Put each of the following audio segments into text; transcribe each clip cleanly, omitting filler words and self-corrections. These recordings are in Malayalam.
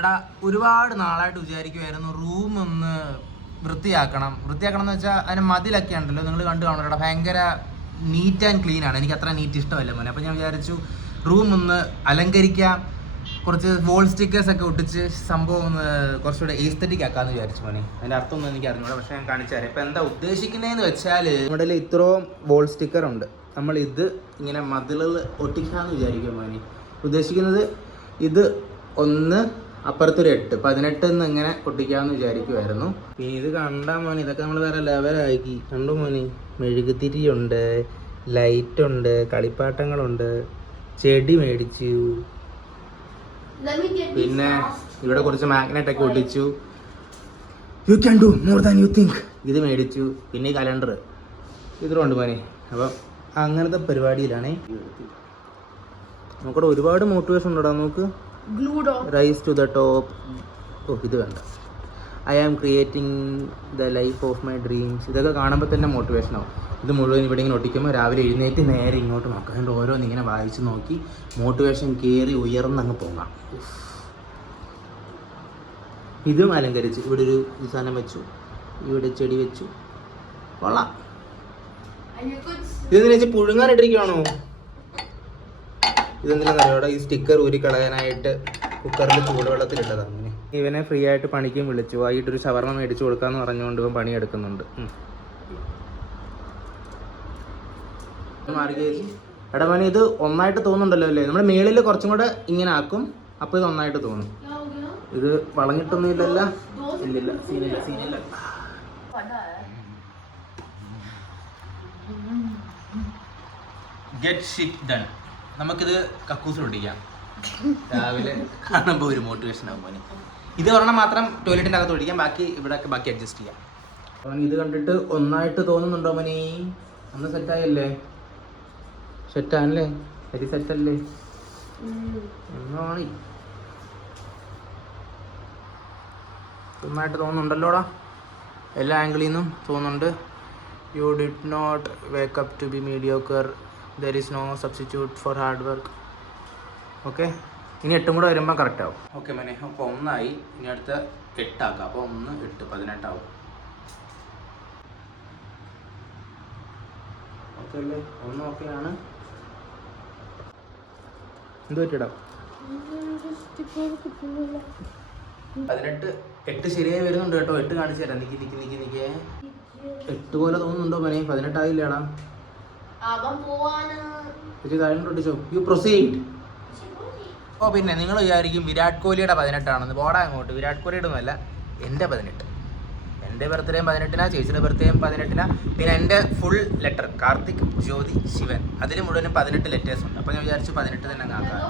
എടാ ഒരുപാട് നാളായിട്ട് വിചാരിക്കുമായിരുന്നു റൂം ഒന്ന് വൃത്തിയാക്കണം എന്ന് വെച്ചാൽ അതിന് മതിലൊക്കെ ഉണ്ടല്ലോ, നിങ്ങൾ കണ്ടു കാണുമല്ലോ, ഭയങ്കര നീറ്റ് ആൻഡ് ക്ലീൻ ആണ്. എനിക്ക് അത്ര നീറ്റ് ഇഷ്ടമല്ല മോനെ. അപ്പോൾ ഞാൻ വിചാരിച്ചു റൂം ഒന്ന് അലങ്കരിക്കാം, കുറച്ച് വോൾ സ്റ്റിക്കേഴ്സ് ഒക്കെ ഒട്ടിച്ച് സംഭവം ഒന്ന് കുറച്ചുകൂടെ എസ്തെറ്റിക് ആക്കാമെന്ന് വിചാരിച്ചു മോനെ. അതിൻ്റെ അർത്ഥമൊന്നും എനിക്ക് അറിഞ്ഞൂടാ, പക്ഷേ ഞാൻ കാണിച്ചു തരാം. ഇപ്പോൾ എന്താ ഉദ്ദേശിക്കുന്നതെന്ന് വെച്ചാൽ നമ്മുടെ ഇത്രയും വോൾ സ്റ്റിക്കർ ഉണ്ട്, നമ്മൾ ഇത് ഇങ്ങനെ മതിലുകൾ ഒട്ടിക്കാമെന്ന് വിചാരിക്കും മോനെ. ഉദ്ദേശിക്കുന്നത് ഇത് ഒന്ന് അപ്പുറത്തൊരു 18 ഇങ്ങനെ പൊട്ടിക്കാമെന്ന് വിചാരിക്കുമായിരുന്നു. പിന്നെ ഇത് കണ്ടാൽ മോനെ, ഇതൊക്കെ നമ്മൾ വേറെ ലെവലാക്കി. കണ്ടു മോനെ, മെഴുകുതിരിയുണ്ട്, ലൈറ്റുണ്ട്, കളിപ്പാട്ടങ്ങളുണ്ട്, ചെടി മേടിച്ചു, പിന്നെ ഇവിടെ കുറച്ച് മാഗ്നറ്റ് ഒക്കെ ഒട്ടിച്ചു. You can do more than you think. ഇത് മേടിച്ചു, പിന്നെ ഈ കലണ്ടർ ഇതുണ്ട് മോനെ. അപ്പം അങ്ങനത്തെ പരിപാടിയിലാണേ. നമുക്കിവിടെ ഒരുപാട് മോട്ടിവേഷൻ ഉണ്ടോ നോക്ക്. Rise to the top. ഓ ഇത് വേണ്ട. I am creating the life of my dreams. ഇതൊക്കെ കാണുമ്പോൾ തന്നെ മോട്ടിവേഷനാവും. ഇത് മുഴുവൻ ഇവിടെ ഇങ്ങനെ ഒട്ടിക്കുമ്പോൾ രാവിലെ എഴുന്നേറ്റ് നേരെ ഇങ്ങോട്ട് നോക്കാം. അതുകൊണ്ട് ഓരോന്ന് ഇങ്ങനെ വായിച്ച് നോക്കി മോട്ടിവേഷൻ കയറി ഉയർന്നങ്ങ് പോകാം. ഇതും അലങ്കരിച്ച് ഇവിടെ ഒരു സാധനം വെച്ചു, ഇവിടെ ചെടി വെച്ചു. കൊള്ളാം. ഇതെന്തിനാ വെച്ചാൽ പുഴുങ്ങാനിട്ടിരിക്കുകയാണോ? ഇതെന്തിനാണെന്ന് അറിയാം, ഈ സ്റ്റിക്കർ ഊരി കളയാനായിട്ട് കുക്കറിൽ ചൂടുവെള്ളത്തിലിട്ടതാണ്. ഇവനെ ഫ്രീ ആയിട്ട് പണിക്കും വിളിച്ചു. വൈകിട്ടൊരു ഷവർമ മേടിച്ചു കൊടുക്കാന്ന് പറഞ്ഞുകൊണ്ട് ഇവൻ പണിയെടുക്കുന്നുണ്ട്. എടാ മോനെ, ഇത് ഒന്നായിട്ട് തോന്നുന്നുണ്ടല്ലോ അല്ലേ? നമ്മുടെ മേളിൽ കുറച്ചും കൂടെ ഇങ്ങനെ ആക്കും, അപ്പോൾ ഇത് ഒന്നായിട്ട് തോന്നും. ഇത് വളഞ്ഞിട്ടൊന്നും ഇല്ലല്ല. ഇല്ലില്ല, സീനില്ല. Get shit done. നമുക്കിത് കക്കൂസിൽ ഒട്ടിക്കാം. രാവിലെ കാണുമ്പോൾ ഒരു മോട്ടിവേഷൻ ആകും മോനെ. ഇത് ഒരെണ്ണം മാത്രം ടോയ്ലറ്റിൻ്റെ അകത്ത് ഒട്ടിക്കാം, ബാക്കി അഡ്ജസ്റ്റ് ചെയ്യാം. അപ്പം ഇത് കണ്ടിട്ട് ഒന്നായിട്ട് തോന്നുന്നുണ്ടോ മോനെ? ഒന്ന് സെറ്റായല്ലേ? സെറ്റാണല്ലേ? ശരി, സെറ്റല്ലേ? ഒന്നാണ് ഒന്നായിട്ട് തോന്നുന്നുണ്ടല്ലോടാ, എല്ലാ ആംഗിളിൽ നിന്നും തോന്നുന്നുണ്ട്. You did not wake up to be mediocre. There is no substitute for hard work. Okay, ഇനി 8 കൂടെ വരുമ്പോൾ കറക്റ്റ് ആവും. ഓക്കെ മോനെ, അപ്പോൾ 1 ആയി. ഇനി അടുത്ത 8 ആക്കാം. അപ്പോൾ 1, 8, 18 ആവും. ഓക്കെ അല്ലേ? 1 ഓക്കെയാണ്. എന്ത് പറ്റിയിടാം? 18, 8 ശരിയായി വരുന്നുണ്ട് കേട്ടോ. 8 കാണിച്ചു തരാം. നിൽക്കേ 8 പോലെ തോന്നുന്നുണ്ടോ മോനെ? 18 ആയില്ലേടാ. You proceed. ഓ പിന്നെ നിങ്ങൾ വിചാരിക്കും വിരാട് കോഹ്ലിയുടെ 18 ആണെന്ന്. പോടാ അങ്ങോട്ട്. വിരാട് കോഹ്ലിയുടെ ഒന്നുമല്ല, എൻ്റെ 18. എൻ്റെ ബർത്ത്ഡേയും 18, ചേച്ചിയുടെ ബർത്ത്ഡേയും 18. പിന്നെ എൻ്റെ ഫുൾ ലെറ്റർ കാർത്തിക് ജ്യോതി ശിവൻ, അതിൽ മുഴുവനും 18 ലെറ്റേഴ്സ് ഉണ്ട്. അപ്പോൾ ഞാൻ വിചാരിച്ചു 18 തന്നെ ആക്കാം.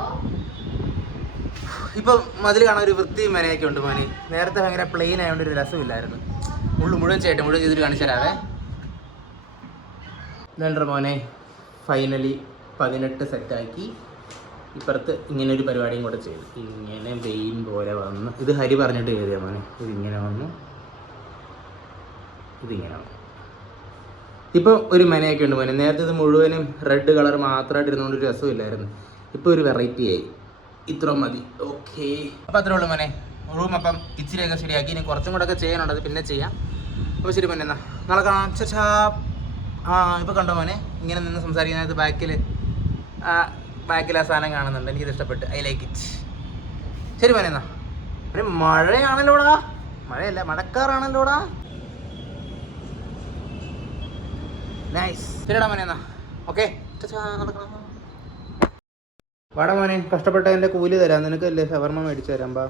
ഇപ്പം മതിൽ കാണാൻ ഒരു വൃത്തിയും മനയൊക്കെ ഉണ്ട് മോനെ. നേരത്തെ ഭയങ്കര പ്ലെയിൻ ആയതുകൊണ്ട് ഒരു രസമില്ലായിരുന്നു. മുഴുവൻ ചെയ്തിട്ട് കാണിച്ചു തരാവേ. ഇതല്ല മോനെ, ഫൈനലി 18 സെറ്റാക്കി. ഇപ്പുറത്ത് ഇങ്ങനെ ഒരു പരിപാടിയും കൂടെ ചെയ്തു. ഇങ്ങനെ വെയിൻ പോലെ വന്നു. ഇത് ഹരി പറഞ്ഞിട്ട് കയറിയാ മോനെ. ഇതിങ്ങനെ വന്നു, ഇതിങ്ങനെ വന്നു. ഇപ്പം ഒരു മനയൊക്കെ ഉണ്ട് മോനെ. നേരത്തെ ഇത് മുഴുവനും റെഡ് കളർ മാത്രമായിട്ട് ഇരുന്നുകൊണ്ട് ഒരു രസമില്ലായിരുന്നു. ഇപ്പോൾ ഒരു വെറൈറ്റി ആയി. ഇത്ര മതി. ഓക്കെ, അപ്പോൾ അത്രേ ഉള്ളൂ മോനെ. റൂം അപ്പം ഇച്ചിരിയൊക്കെ ശരിയാക്കി. ഇനി കുറച്ചും കൂടെ ഒക്കെ ചെയ്യാനുണ്ട്, അത് പിന്നെ ചെയ്യാം. അപ്പോൾ ശരി മോനെ, എന്നാ നാളെ കാണാം. ചാ. ഇപ്പോൾ കണ്ടോ മോനെ, ഇങ്ങനെ നിന്ന് സംസാരിക്കുന്നത് ബാക്കിൽ ആ സാധനം കാണുന്നുണ്ട്. എനിക്കിത് ഇഷ്ടപ്പെട്ട്. I like it. ശരി മോനെ, എന്നാ ഒരു മഴയാണല്ലോടാ. മഴയല്ല, മഴക്കാറാണല്ലോടാ. നൈസ്. ശരിടാ മോനെ, എന്നാ ഓക്കെ. വാടാ മോനെ, കഷ്ടപ്പെട്ട എൻ്റെ കൂലി തരാം. നിനക്കല്ലേ ഷവർമ മേടിച്ചു തരാം. ബാ.